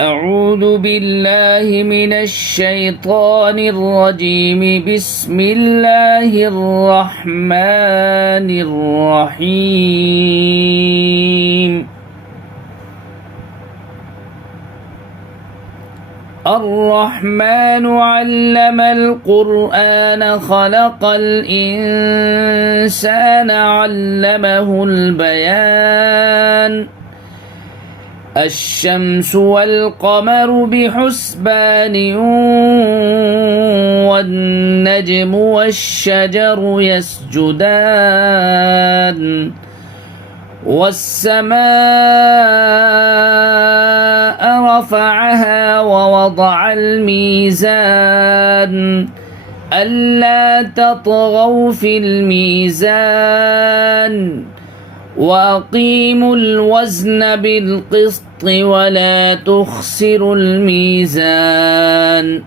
أعوذ بالله من الشيطان الرجيم. بسم الله الرحمن الرحيم. الرحمن علم القرآن خلق الإنسان علمه البيان. الشمس والقمر بحسبان والنجم والشجر يسجدان والسماء رفعها ووضع الميزان ألا تطغوا في الميزان وأقيموا الوزن بالقسط ولا تخسروا الميزان.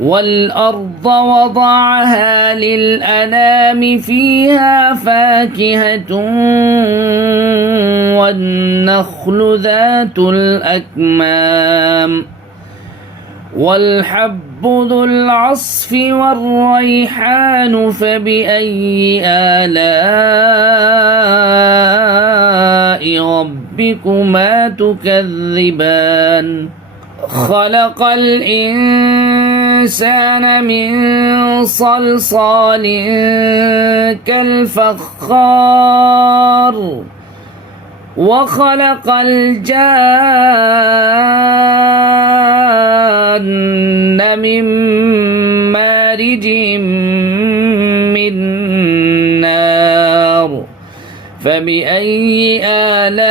والأرض وضعها للأنام فيها فاكهة والنخل ذات الأكمام والحب ذو العصف والريحان فبأي آلاء ربكما تكذبان. خلق الإنسان من صلصال كالفخار وخلق الجان من مارج من نار فبأي آلاء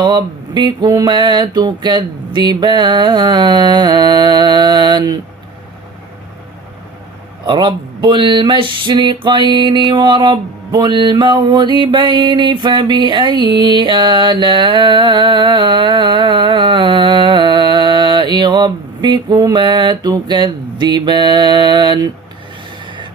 ربكما تكذبان. رب المشرقين ورب المغربين فبأي آلاء ربكما تكذبان.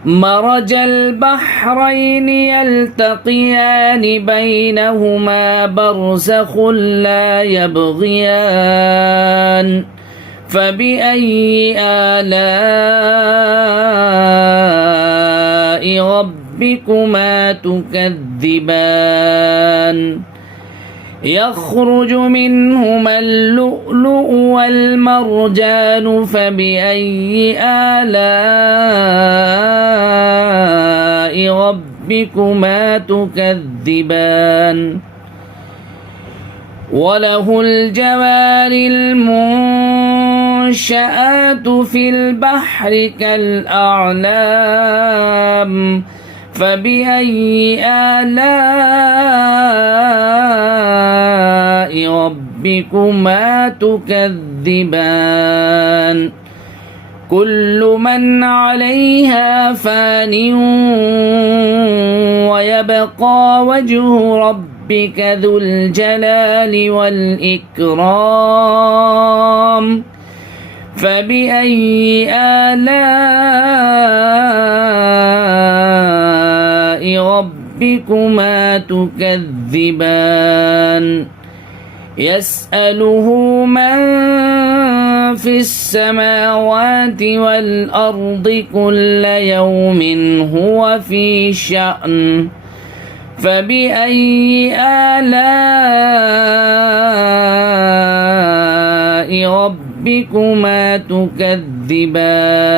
مرج البحرين يلتقيان بينهما برزخ لا يبغيان فبأي آلاء ربكما تكذبان. يخرج منهما اللؤلؤ والمرجان فبأي آلاء ربكما تكذبان. وله الجوار المنشآت في البحر كالأعلام فبأي آلاء ربكما تكذبان. كل من عليها فان ويبقى وجه ربك ذو الجلال والإكرام فبأي آلاء ربكما تكذبان. يسأله من في السماوات والأرض كل يوم هو في شأن فبأي آلاء ربكما تكذبان.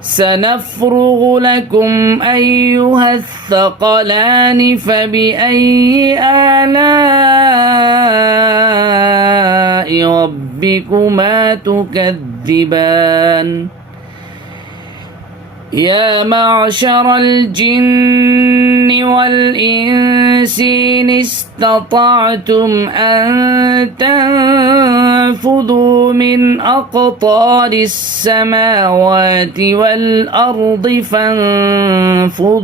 سنفرغ لكم أيها الثقلان فبأي آلاء ربكما تكذبان. يا معشر الجن والإنس إن استطعتم أن تنفذوا من أقطار السماوات والأرض فانفذوا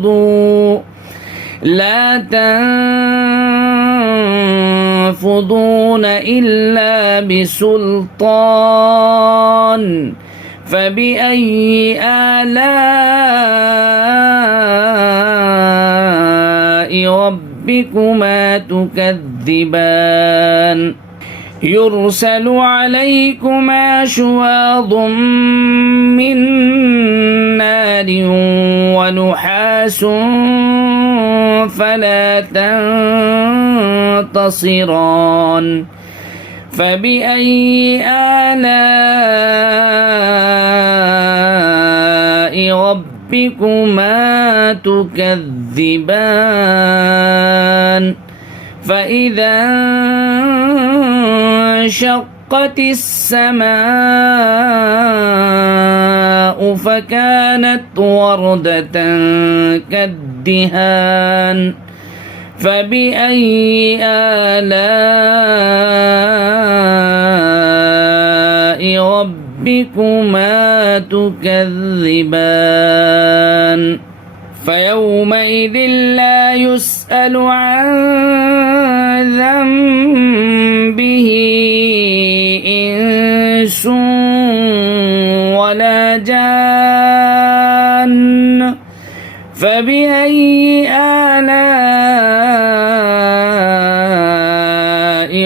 لا تنفذون إلا بسلطان فبأي آلاء ربكما ربكما تكذبان يرسل عليكما شواظ من نار ونحاس فلا تنتصران فبأي آلاء ربكما تكذبان فإذا انشقت السماء فكانت وردة كالدهان فبأي آلاء ربكما تكذبان فيومئذ لا يسأل عن ذنبه إنس ولا جان فبأي آلاء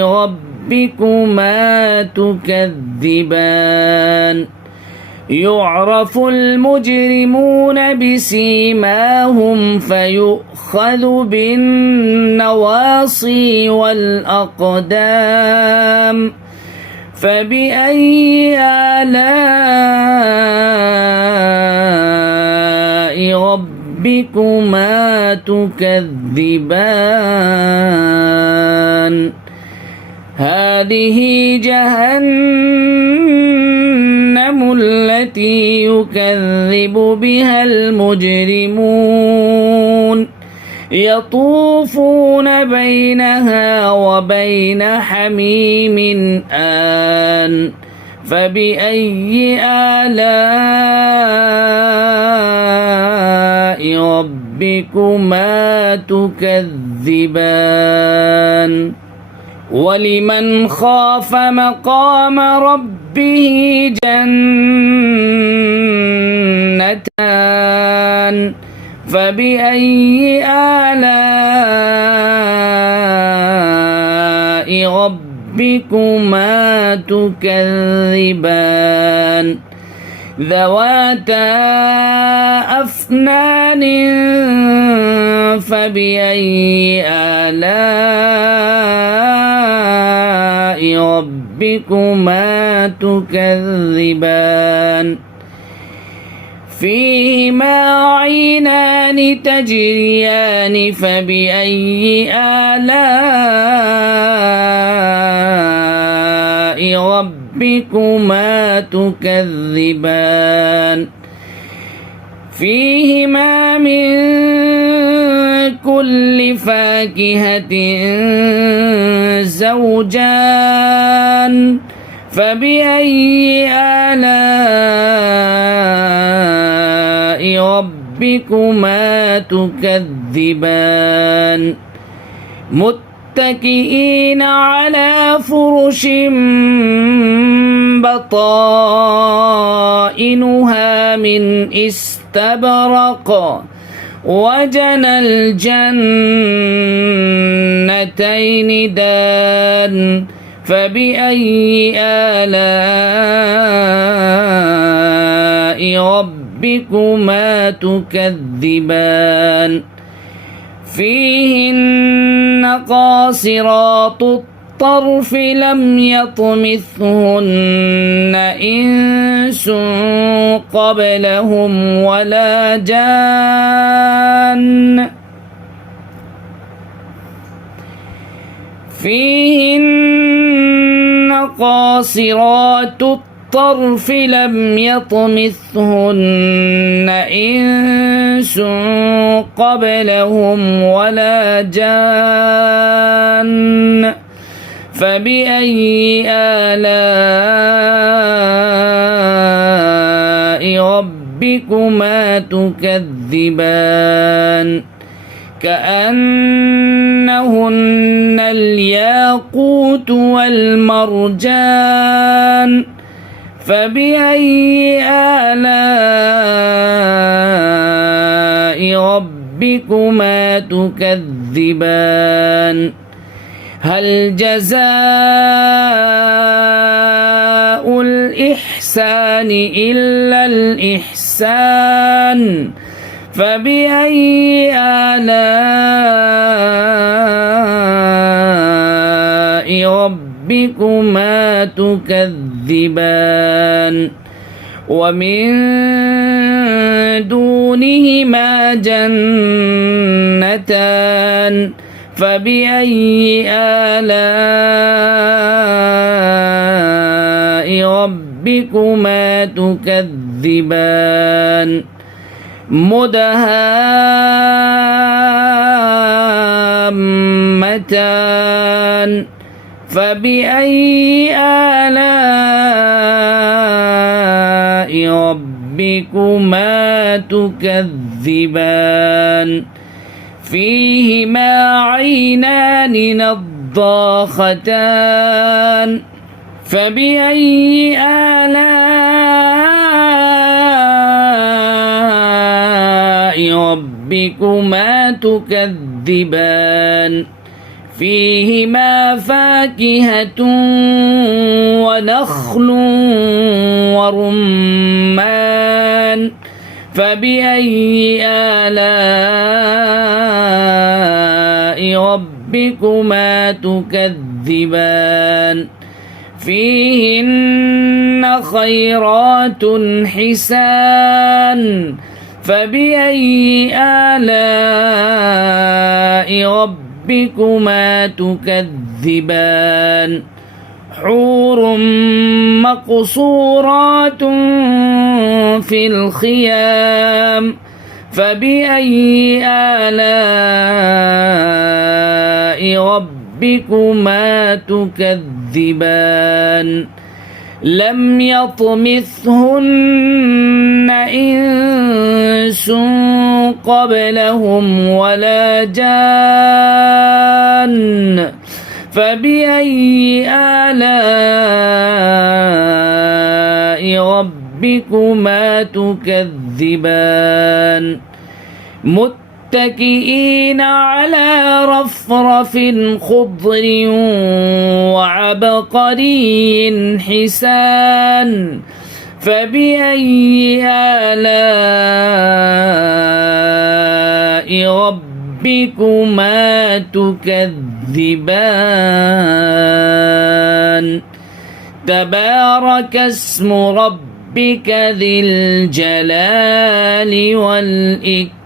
ربكما تكذبان يعرف المجرمون بسيماهم فيؤخذ بالنواصي والأقدام فبأي آلاء ربكما تكذبان هذه جهنم التي يكذب بها المجرمون يطوفون بينها وبين حميم آن فبأي آلاء ربكما تكذبان ولمن خاف مقام ربه جنتان فبأي آلاء ربكما تكذبان ذواتا أفنان فبأي آلاء ربكما تكذبان فيهما عينان تجريان فبأي آلاء ربكما تكذبان فيهما من كل فاكهة زوجان فبأي آلاء ربكما تكذبان متكئين على فرش بطائنها من استبرق وجنى الجنتين دان فبأي آلاء ربكما تكذبان فيهن قاصرات الطرف لم يطمثهن إنس قبلهم ولا جان فيهن قاصرات الطرف لم يطمثهن إنس قبلهم ولا جان فبأي آلاء ربكما تكذبان كأنهن الياقوت والمرجان فبأي آلاء ربكما ربكما تكذبان هل جزاء الإحسان إلا الإحسان فبأي آلاء ربكما تكذبان ومن دونهما جنتان فبأي آلاء ربكما تكذبان مدهامتان فبأي آلاء ربكما تكذبان فيهما عينان نضاختان فبأي آلاء ربكما تكذبان فيهما فاكهة ونخل ورمان فبأي آلاء ربكما تكذبان فيهن خيرات حسان فبأي آلاء ربكما تكذبان حور مقصورات في الخيام فبأي آلاء ربكما تكذبان لم يطمثهن إنس قبلهم ولا جان فبأي آلاء ربكما تكذبان متكئين على رفرف خضر وعبقري حسان فبأي آلاء ربكما تكذبان تبارك اسم ربك ذي الجلال والإكرام